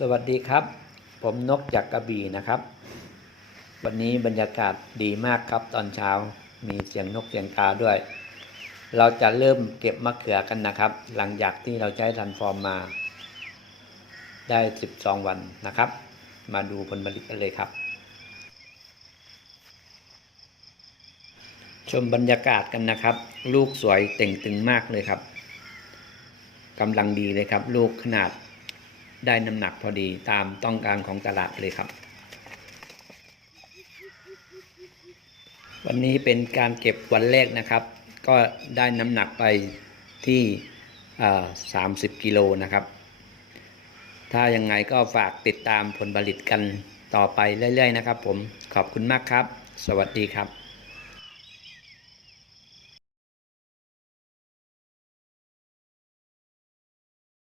สวัสดีครับ ผมนกจากกระบี่นะครับ วันนี้บรรยากาศดีมากครับตอนเช้ามีเสียงนกเสียงกาด้วย เราจะเริ่มเก็บมะเขือกันนะครับ หลังจากที่เราใช้ทันฟอร์มมา ได้12วันนะครับ มาดูผลผลิตกันเลยครับ ชมบรรยากาศกันนะครับ ลูกสวยเต่งตึงมากเลยครับกำลังดีเลยครับ ลูกขนาด ได้น้ำหนักพอดีตามต้องการของตลาดเลยครับ วันนี้เป็นการเก็บวันแรกนะครับ ก็ได้น้ำหนักไปที่สามสิบกิโลนะครับ ถ้ายังไงก็ฝากติดตามผลผลิตกันต่อไปเรื่อยๆนะครับผมขอบคุณมากครับ สวัสดีครับ